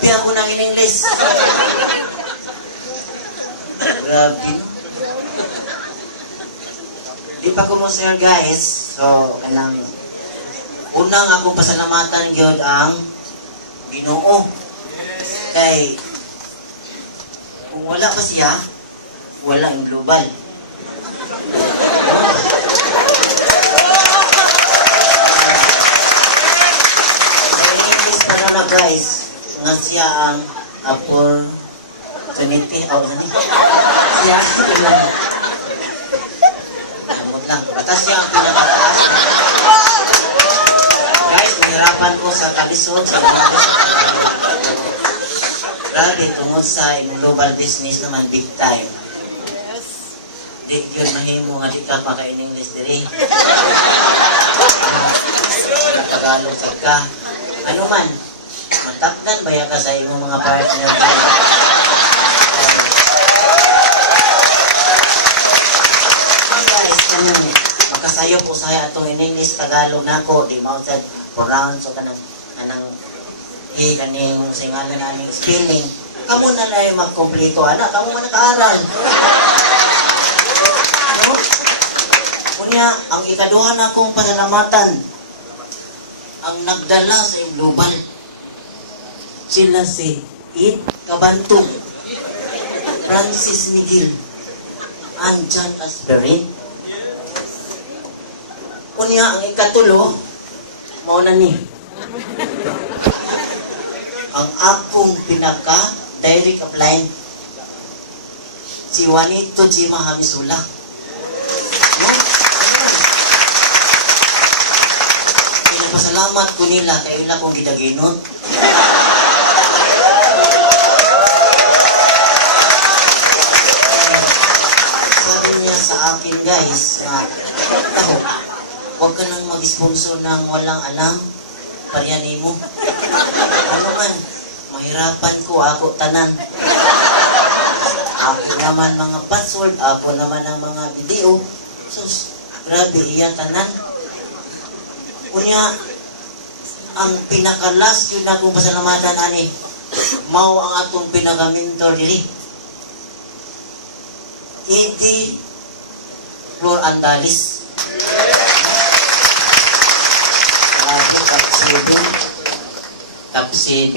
Grabe ako ng in-English. Grabe, no? Di pa ko mo, sir, guys. So, kailang unang akong pasalamatan yun ang Ginoo. Kay, kung wala pa siya, wala ang global. Guys, nga siya ang opportunity siya lang basta siya ang pinakataas guys, nahirapan ko sa kalisod sa grabe tungod sa global business naman big time di yun mahimo nga di ka maka-in-English diri Tagalog sa ka ano man matakdan ba ka sa imong mga partner? Guys, kanang makasayo po saya atong in-English Tagalog nako di mao sad pronounce o kanang kaning singalan namin spelling. Kamo na lang magkompleto ana, kamo man nakaaral. No? Kunya ang ikaduha na akong pasalamatan ang nagdala sa global sila si It Kabantong, Francis Miguel, and John Asperin. Kunya ang ikatulo, mauna ni. Ang akong pinaka-direct upline, si Juanito G. Mahamisula. No? Pinapasalamat ko nila, kayo lang kong gidaginot. Sa akin guys na taho, huwag ka nang mag-sponsor ng walang alam paryanin mo ano man, mahirapan ko ako tanan ako naman mga password, ako naman ang mga video sus, grabe iya tanan kunya ang pinakalas yun akong pasalamatan ani mao ang atong pinaka-mentor diri Eddie Flor Andalis. Top 7.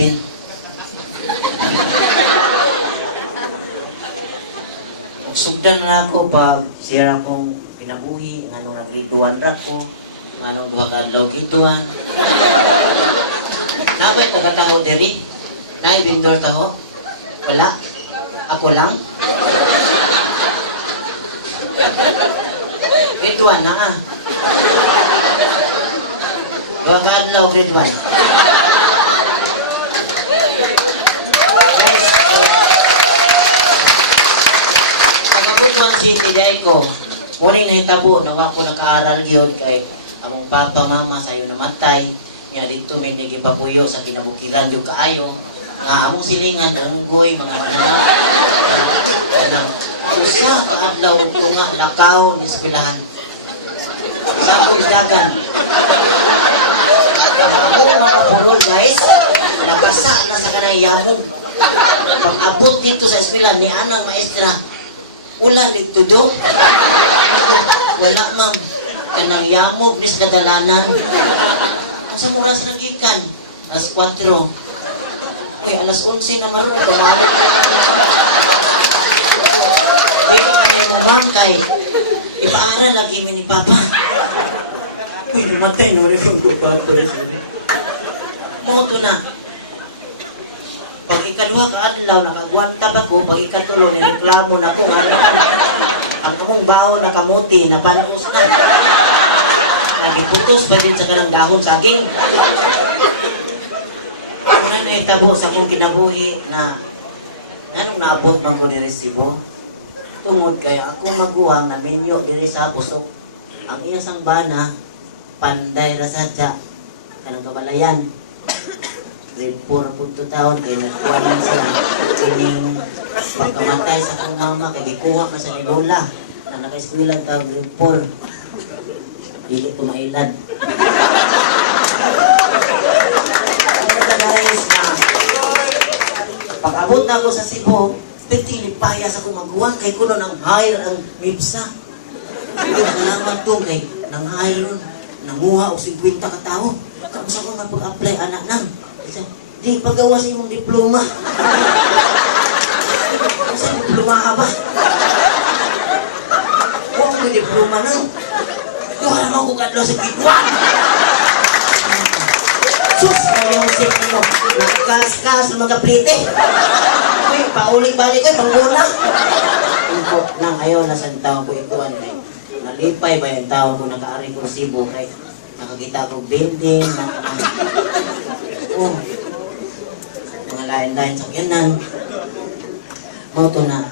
Sugdan na ako pag siya akong pinabuhi, anong nag-grade 1 ra ko, anong duha ka adlaw gituan. Nabay pagkataho diri? Nay vendor taho? Wala? Ako lang? Grade 1 na ah. Dua kadlaw grade 1. Pagkabutuan si Tiday ko, muling nahitabo na ako nakaaral yun kay among papa mama sayo namatay. Nga dito may nagipapuyo sa kinabukilan yung kaayo. Nga among silingan, anggoy, mga usa kaadlaw ko nga lakaw ni eskwelahan. Sa dagan. Ako mga purol guys, nabasa na sa kanang yamog. Pag abot dito sa eskwelahan ni anang maestra, ulan dito do. Wala ma'am, kanang yamog nis kadalanan. Ang sa mura sinagikan, alas 4. Uy, alas 11 na maroon, kumalik na. Ma'am kay ipaaral lagi ni Papa. Uy, lumatay na ulit ang Papa. Moto na. Pag ikaduha ka adlaw, nakagwanta pa ko. Pag ikatulo, nireklamo na ko. Ang among baon na kamuti, napanos na. Nagiputos pa din sa kanang dahon saging. Ako na naitabo sa akong kinabuhi na anong naabot man ko ni resibo? Tungod kaya ako maguwang na menyo diri sa pusok. Ang iyasang bana, panday rasadya, kanang kabalayan. Grade 4 punto taon, kaya nagkuha lang sila. Kining pagkamatay sa akong mama, kaya gikuha ka sa ni Lola. Na naka-eskwila taon, grade 4. Dili ko mailad. Ano na guys na Pag-abot na ako sa Cebu, pitili payas ako maguwang kay kuno nang hire ang MIPSA. Salamat doon kay nang hire ron. Nanguha og 50 ka tao. Kamusta ko nga pag-apply anak nang? Di pagawa sa imong diploma. Sa diploma ka ba? Huwag mo diploma nang. Doon naman ko kadlo sa Biguan. Sus, mayusip mo. Nagkas-kas ng mga plite. Uy, pauling-balik ko, pangguna. Ito nang ayaw na sa tao ko ikuan kay nalipay ba yung tao ko nakaari ko Cebu kay nakakita ko building oh mga lain-lain sa kyanan mo to na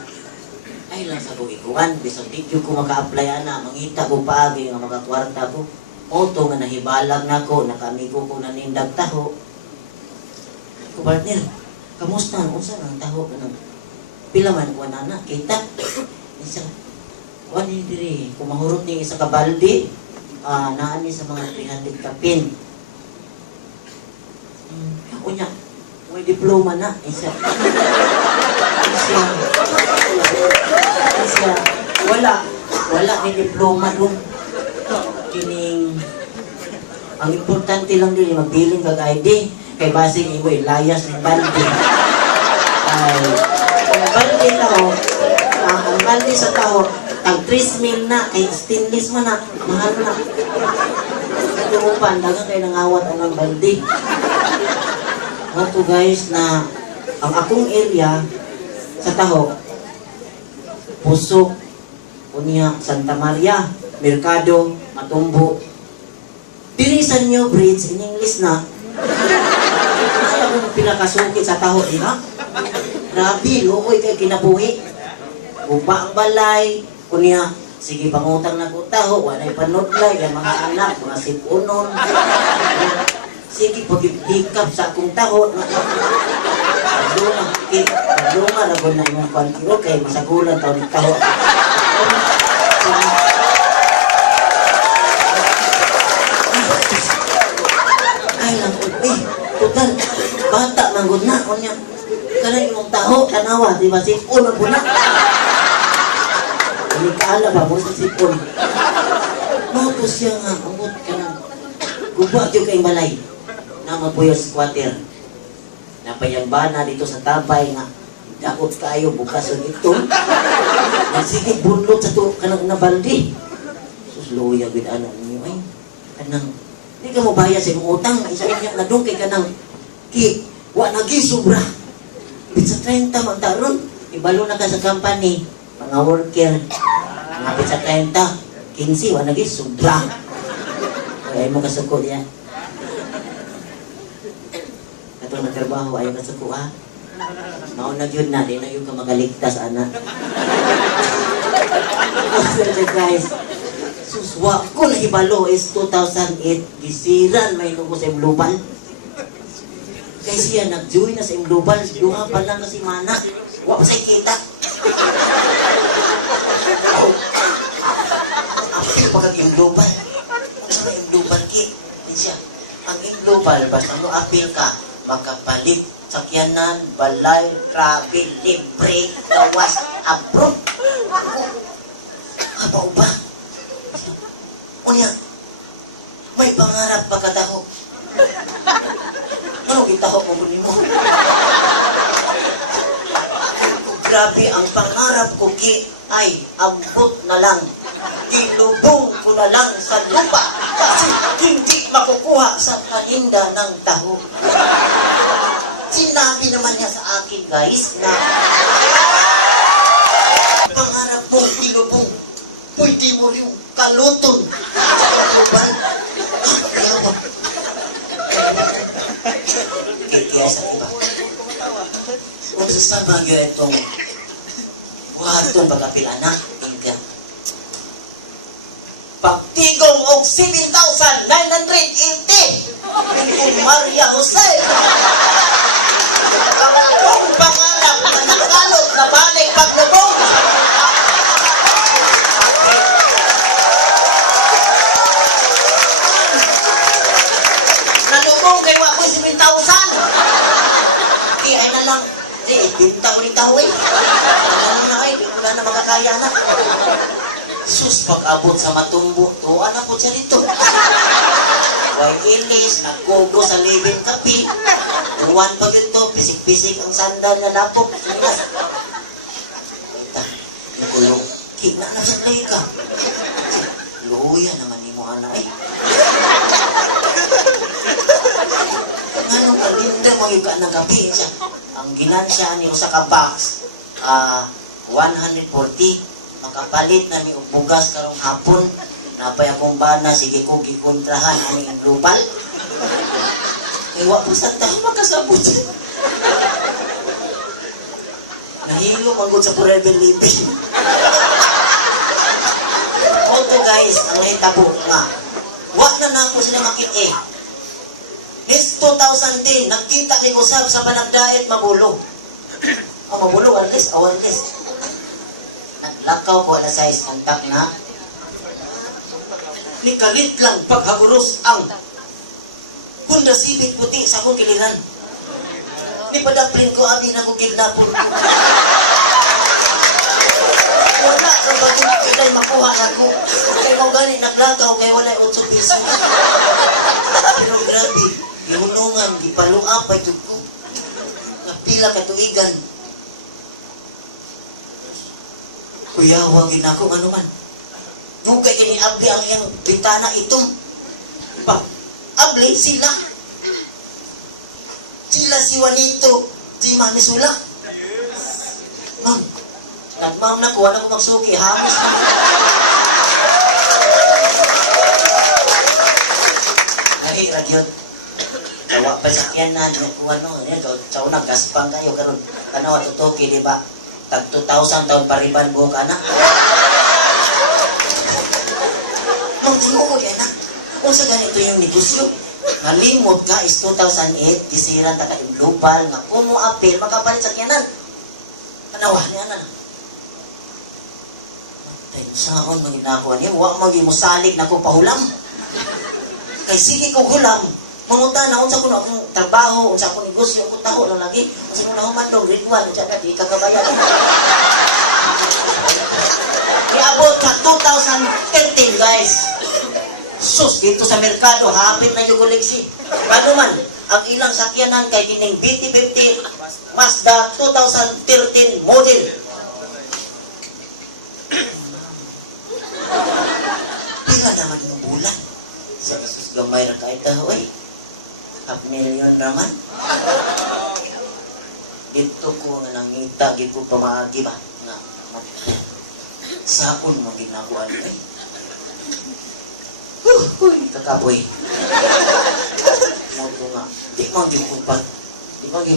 ay lang sa ko ikuan bisag video ko maka-apply ana mangita ko paagi nga makakwarta ko mo to nga nahibalag nako nakamigo ko na nindag taho ko partner kamusta unsa ang taho kanang pila man ko ana kita isa wani diri kung mahurot ni isa ka balde naani sa mga 300 kapin unya may diploma na isa wala may diploma dun kining ang importante lang dili magbiling kag ID kay basig imo ilayas ni balde ay ang balde tao ang balde sa tao tag 3,000 na kay stainless man na mahal na ito upan dagang kay nangawat ang balde to guys na ang akong area sa taho Puso unya Santa Maria Mercado Matumbo diri sa New Bridge in English na ay akong pinakasukit sa taho ha grabe luoy kay kinabuhi upa ang balay kunya sige pangutang na ko taho walay panudlay ang mga anak mga sipunon sige pagibikap sa akong taho Luma na na yung kwantiro kay masagulan tao ni taho ay lang total bata manggod na kunya kanang imong taho tanawa di ba sipon ang puna hindi kaala ba mo sa sipon mauto siya nga ambot ka ng guba yung kayong balay na mapuyo squatter napayambana dito sa tabay nga dakot kayo bukas ang ito nasigit bundot sa to kanang nabaldi sus luya gud anak niyo ay kanang di ka mo bayad sa imong utang isa niya na dong kay kanang ki wa nagi sobra bit sa 30 man taron ibalo na ka sa company mga worker napit sa 30 15 wa nagi sobra ay mo kasuko diya katong nagtrabaho ayo kasuko ha mauna yun na, di na yung ka magaligtas, anak. Guys, suswa ko na ibalo is 2008, gisiran may nungo sa Imlubal. Kaya siya nag-join na sa Imlubal, duha pa lang na si Mana, wala pa sa'y kita. Apil pagkat Imlubal. Ano sa Imlubal, ki? Siya, ang Imlubal, basta mo apil ka, makapalit sakyanan, balay, travel, libre, gawas, abroad. Apa ba? Unya, may pangarap pa katako. Ano gitaho mo kunin mo? Grabe ang pangarap ko ki ay abot na lang. Ilubong ko na lang sa lupa kasi hindi makukuha sa paninda ng taho. Sinabi naman niya sa akin, guys, na pangarap mong ilubong, pwede mo rin kaluton sa global. Kaya sa iba, kung sasama nyo itong buhatong pagkapilana, India. Pagtigong og 7,980 kung Maria Jose. Ang akong pangarap na nakalot na balik paglubong. Nalubong kayo ako 7,000. Ay na lang. Di, Binta ko ni tao eh. Ano na ay, wala na makakaya na. Sus, pag-abot sa matumbo, tuwa na po siya dito. Huwag inis, nagkogo sa living kapi. Tuwan pa ito, pisik-pisik ang sandal na lapok. Sinas. Ita, nakulong, kina na sa play ka. Luya naman ni mo anak eh. Ngano ka, linda mo yung ka nagabi siya. Ang ginansya ni usa ka box, 140. Makapalit na ni bugas karong hapon. Napay akong bana, sige ko gikontrahan ani ang global. Iwa po sa tayo makasabot. Nahilo manggod sa forever living. Oto guys, ang nahitabo nga. Wag na ako sila makit eh. This 2010, nagkita ni Gusab sa Banagdait, Mabulo. Mabulo, awalis. Naglakaw ko na size kontak na. Nikalit lang paghaburos ang Honda Civic puti sa akong kiliran. Ni padaplin ko, abi na ko kidnapon. Wala, nabagot kilay makuha ako. Kaya kung gani, naglakaw, kaya wala 8 piso. Pero grabe, gihunungan, gipaluap, ay ko. Napila katuigan. Kuya, huwag ginako, ano man. Dugay ini abli ang iyang bitana itong. Abli, sila. Sila si Juanito, si Mami Sula. Ma'am, nagmam na ko, wala ko magsuki, hamis na. Lagi, ragyot. Tawa pa sakyan na, kung ano, sa unang gaspang kayo, karon kanawa tutuki, di ba? Tag 2,000 taon pariban buhok anak. Mang tingko ko yan, kung sa ganito yung negosyo, nalimot ka is 2008, tisiran ta ka yung global, nga kung mo apel, makapalit sa kyanan. Kanawa niya na. Tayo saan maginakuha niya, huwag magimusalig na kong pahulam. Kay sige ko hulam, manguta na, unsa ko na akong trabaho, unsa akong negosyo, akong taho lang lagi, unsa ko na humandong, grade 1, unsa ka, di kakabayan. Iabot sa 2013, guys. Sus, dito sa merkado, hapit na yung koleksin. Paano man, ang ilang sakyanan kay kining BT50 Mazda 2013 model. Pila naman yung bulan. Sa isus gamay na kahit taho, eh. Half million naman. Dito ko nga nangita, dito ko pamaagi ba? Na, sakon mo ginagawa nito eh. Kakaboy. Moto nga. Di mo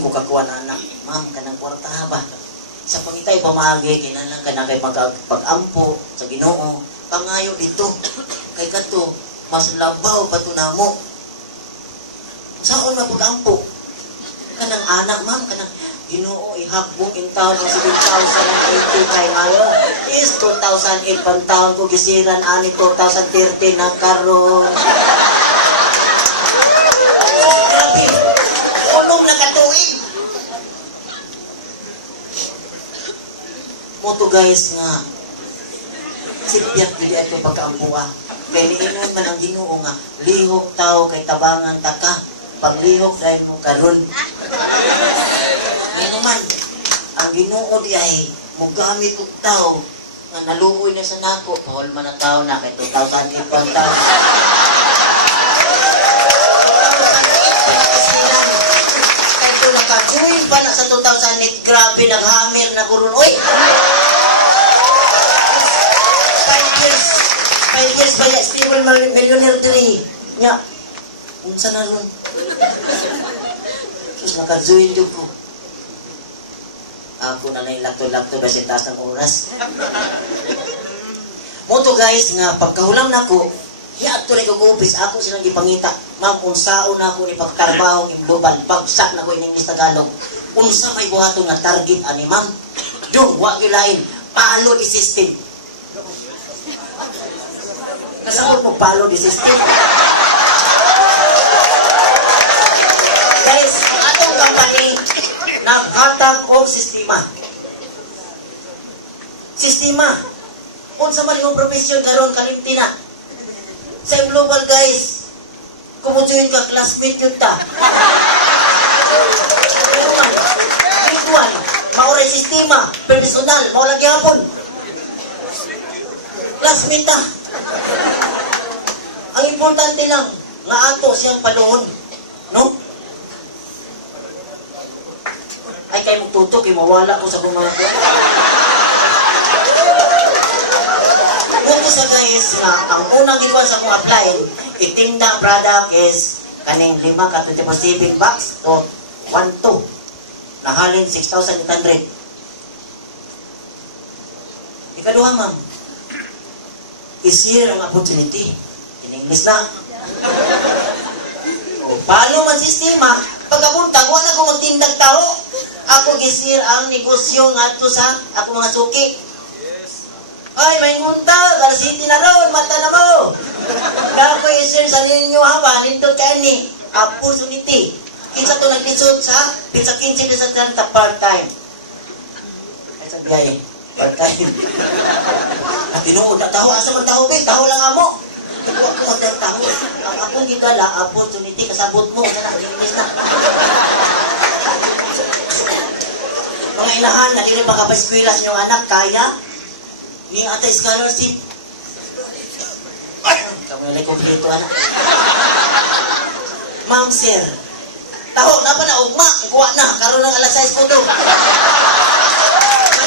ko kakuha na anak. Ma'am, kanang kwarta ba? Sa pangitay pamagi, kinalang ka na kay pag-ampo sa Ginoo. Pangayo dito. Kay kato, mas labaw pa ito na mo. Saan na pag-ampo? Kanang anak, ma'am, kanang Ginoo, ihakbong in taon ng 7,080 kay ngayon. Is 2008 pang taon ko gisiran, ani 2013 na karon. Grabe, ulong nakatuig. Moto guys nga, sipyak dili ato pagkaampuha. Kaya niingon man ang Ginoo nga, lihok tao kay tabangan taka, paglihok dahil mo karon. Ngayon naman, ang Ginoo di ay mogamit og tao nga naluoy na sa nako, pahol man na tao na kay 2008 pang taon. Kay ito nakajoin pa na sa 2008, grabe naghamir na kurun. Uy! 5 years ba ya, stable millionaire diri. Nya, unsa na ron? Sus, nakajoin dito ko. Ako na lakto-lakto na siya taas ng oras. Moto guys, nga pagkahulam na ko, hiato rin kag-upis, ako silang gipangita. Ma'am, unsaon na ako ni pagtrabaho ng global, bagsak na ko ining English Tagalog. Unsa may buhaton nga target ani ma'am? Dung, wag ilain, palo di system. Kasabot mo palo di system. Guys, atong company, naghatag og og sistema. Sistema. Unsa man imong profesyon karon kalimti na. Sa global guys, kumutuin ka classmate yun ta. Pero man, ikuan, mauray sistema, personal, maulagi hapon. Classmate ta. Ang importante lang, nga ato siyang paluhon. No? Ay, kayo magtutok, mawala ko sa kung mga ko. Kung sa guys, nga, ang unang ginawa sa kong apply, itinda product is kaning 5 ka 24/7 box to 1-2. Nahalin 6,800. Ikaduha, ma'am. Is here ang opportunity. In English na. O, paano man sistema, pagkabuntag, wala ko magtindag tao. Ako gisir ang negosyo nga to sa ako mga suki. Ay, may ngunta, Garcity na ron, mata na mo. Dako isir sa ninyo haba, nindot ka ni, opportunity. Kinsa to naglisod sa, pinsa 15 sa 30 part-time. Ay, sa biyay, part-time. At tinuod na taho, asa man taho, taho lang amo. Huwag ko taho. Ang akong gitala, opportunity, kasabot mo, sana, English na. Mga inahan, nalili pagkapaskwila sa inyong anak, kaya ni ata scholarship. Kamu nalay kompleto, anak. Ma'am, sir. Taho, napa na, ugma, kuha na, karoon ng alas 6 ko to. Ano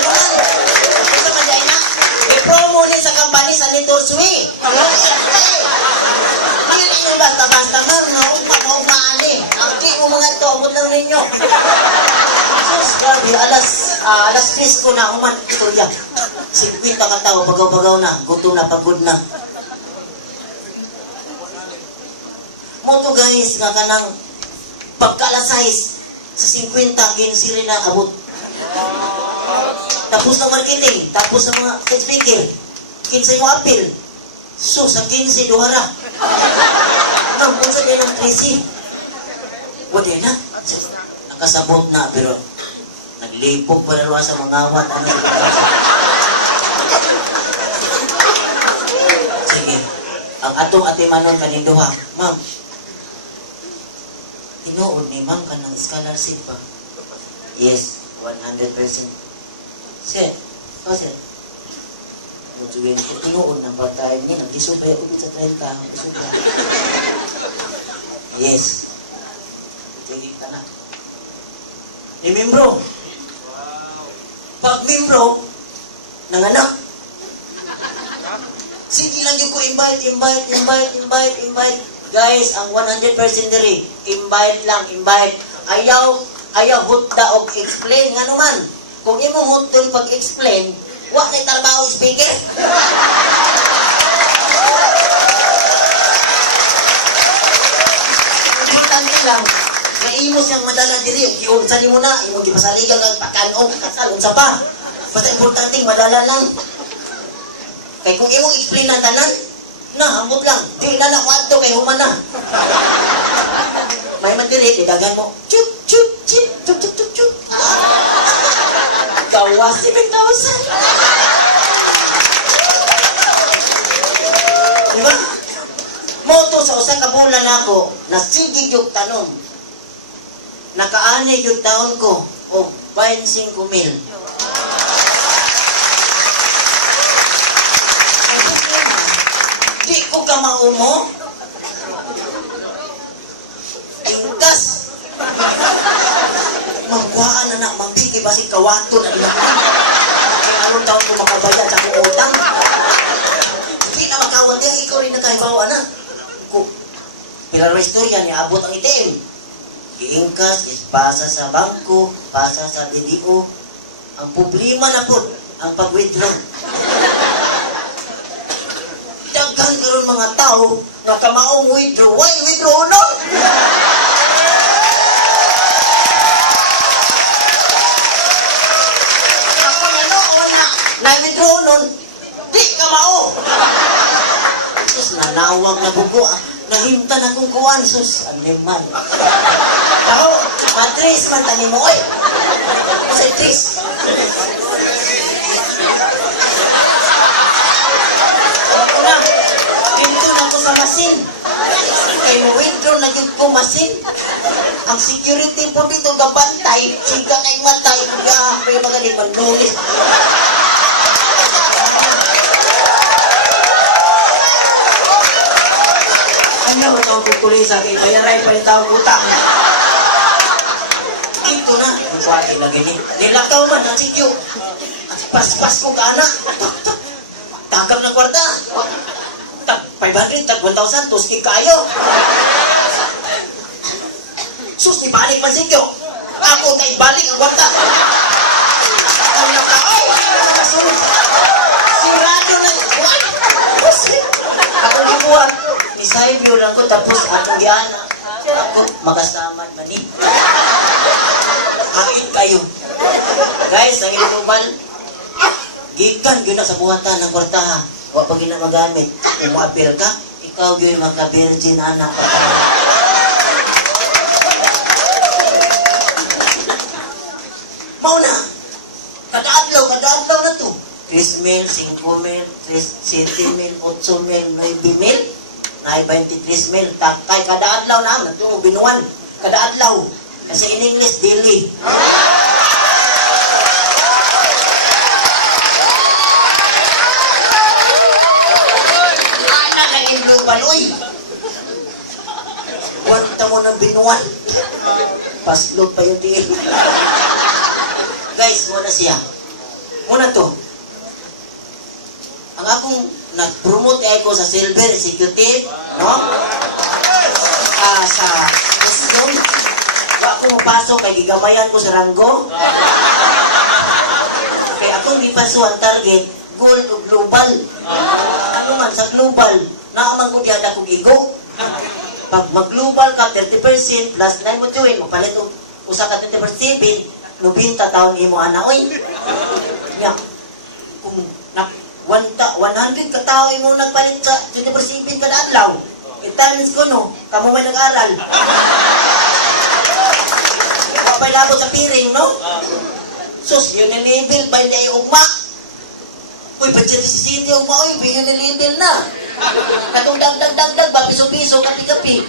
man? Isa man dyan na, i-promo ni sa company sa Litor Sui. Hindi nyo basta-basta, ma'am, maugma-ani. Ang di mo mga ito, abot lang ninyo. Sus, grabe, alas 3 ko na human istorya. 50 ka tao, bagaw-bagaw na, gutom na, pagod na. Moto guys, nga kanang pagkalasais sa 50, 15 rin na abot. Tapos ng marketing, tapos ng mga speaker, 15 yung appeal. Sus, ang 15, duhara. Kung sa din ang 13. Wala na. Nakasabot na, pero naglipog pa rin sa mga awat. Ano? Sige. Ang atong atimanon kaninduha. Ma'am, tinuod ni ma'am ka ng scholarship pa. Yes, 100%. Sir, sir. Mutuwin ko, tinuod ng part-time niya. Nagdisupay ako sa 30. Nagdisupay. Yes. Tigil ka na. Ni membro. Pag membro, nanganak. Sige lang yung ko invite. Guys, ang 100% diri, invite lang, invite. Ayaw hutda og explain nga naman. Kung imo hutdon pag-explain, wa na trabaho speaker. Importante lang, na imo siyang madala diri, giunsa nimo na, imo gipasaligan ng pagkanon, kasal, unsa pa. Basta importante, madala lang. Kay kung imong explain ang tanan, na, ambot lang. Di na lang, kwanto kay human na. May man diri, idagan mo, chup, chup, chup, chup, chup, chup, chup. Gawa si 10,000. Diba? Moto sa usa ka bulan ako, nasigig yung tanong. Nakaani yung taon ko, o 25,000. Di ko ka maumo. Ingkas. Mangkuhaan na mambigi basig kawato na nila. Anong taon ko makabayad sa kong utang? Di na makawat yan, ikaw rin nakahibawa na. Pila restorya niya, abot ang itim. Iingkas, pasa sa bangko, pasa sa BDO. Ang problema na po, ang pag-withdraw. Daghan karon mga tao nga kamaong withdraw. Why withdraw no? Ako ano wala na withdraw nun. Di kamao. Sus nanawag na bugo. Nahimtan akong kuwan sus. Animal. Tao, matris man tani mo oy. Sa Tris. Ako na, pinto na ko sa masin. Kay mo withdraw na yun ko masin. Ang security po dito gabantay, siga kay matay, may mga limang nulis. Ano ba itong pupulisa kay bayaray pa rin tawag utang? Ito na, buwati lagi ni. Nilakaw man, nasikyo. At pas-pas ko ka anak. Takap ng kwarta. Tag 500, tag 1,000, tuski kayo. Sus, ni balik man sikyo. Ako tayo balik ang kwarta. Ang nakaw, nakasunod. Sigurado na. What? Ako libuhat. Isay view lang ko, tapos akong giyana. Ako, makasamad man eh. Hain kayo. Guys, ang inuman, gikan yun na sa buhatan ng kwartaha. Huwag pag na magamit. Kung mo-appeal ka, ikaw yun maka-virgin anak. Mauna, kada-adlaw na to. 3 mil, 5 mil, 7 mil, 8 mil, 9 mil. Ay 23 mil. Kay kada-adlaw na, ito, binuan. Kada-adlaw. Kasi in English, daily. Ana na in global, uy. Wanta mo ng binuan. Paslot pa yung deal. Guys, muna siya. Muna to. Ang akong nag-promote ay ko sa silver executive, no? Sa custom. Wa ako mapasok kay gigamayan ko sa ranggo. Kaya akong gipasuan target gold o global. Ano man sa global, naaman ko diyan akong igo. Pag mag-global ka 30% plus 9 mo join, mapalit usa ka 30%, 90 taon imo ana oy. Nya kung 100 ka tao imo nagpalit sa 20% kada adlaw. I-times ko no, kamo may nag-aral. Kapay labot sa piring, no? Sus, yun yung label, ba hindi ay ugma? Uy, budget si City ugma, uy, yun yung label na. Katong dag, ba, piso-piso, kapi-kapi.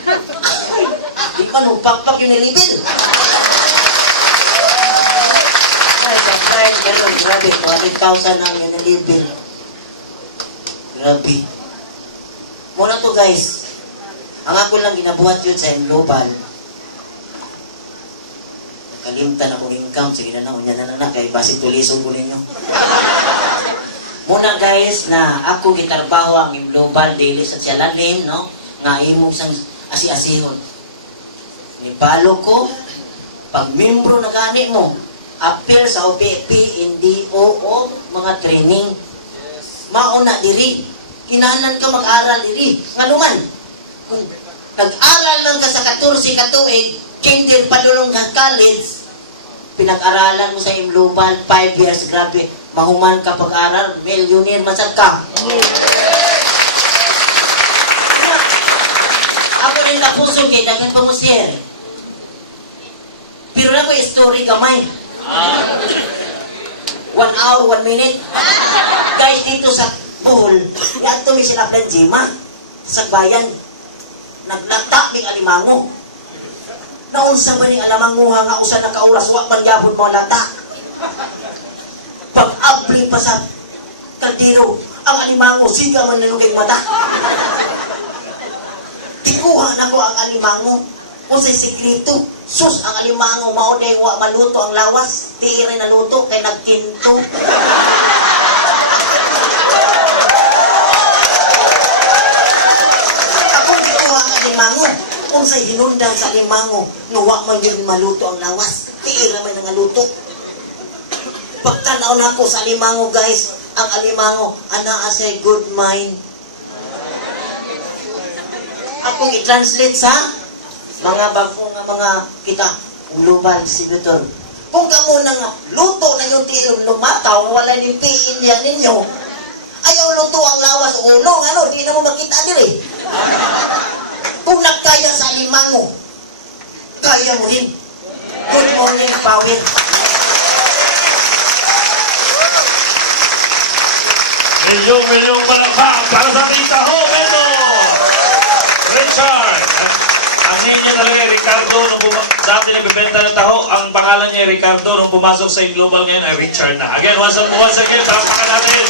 Di pa, no, pak-pak yun yung label. Ay, sometimes, ganun, grabe, 200,000 ang yun yung label. Grabe. Muna to, guys. Ang ako lang ginabuhat yun sa global. Kalimtan akong income. Sige na unya na. Kaya basi tulisong ko ninyo. Muna guys, na ako gitarbaho ang global daily sa Sialalin, no? Nga imong sang asi-asihon. Nipalo ko, pag membro na gani mo, appeal sa OPP, NDO, o mga training. Mauna diri. Inanan ka mag-aral diri. Nga naman, kung nag-aral lang ka sa 14 katuig, kinder padulong ka college, pinag-aralan mo sa global 5 years, grabe, mahuman ka pag-aral, millionaire masad ka. Ako rin kapuso kay dagan pa mo share. Pero na ko story gamay. 1 hour, 1 minute. Guys, dito sa Bohol, yato may sinaplan Jima sa bayan. Naglata ng alimango. Naunsa ba ning alamanguha nga usa na kauras wa man gyapon mo lata. Pag-abli pa sa kaldero, ang alimango siga man nanugay mata. Tikuha na ko ang alimango. Unsay sikreto? Sus, ang alimango mao day wa maluto ang lawas, di ira naluto kay nagkinto. Limango, kung sa hinundan sa limango, nuwa man yun maluto ang lawas, tiira man ang luto. Pagtanaw na ko sa limango, guys, ang alimango, ana asay good mind. Akong i-translate sa mga bagong mga kita, global distributor. Kung kamo na nga, luto na yung tiyong lumataw, wala yung piin yan ninyo, ayaw luto ang lawas o ulong, ano, di na mo makita diri. Kung nagkaya sa limango, kaya mo rin. Good morning, Power. Milyong palakpak para sa ating taho, Beto! Richard! Ang ninyo talaga, Ricardo, dati nagbibenta ng taho, ang pangalan niya, Ricardo, nung pumasok sa Global ngayon ay Richard na. Again, once again, palakpakan natin.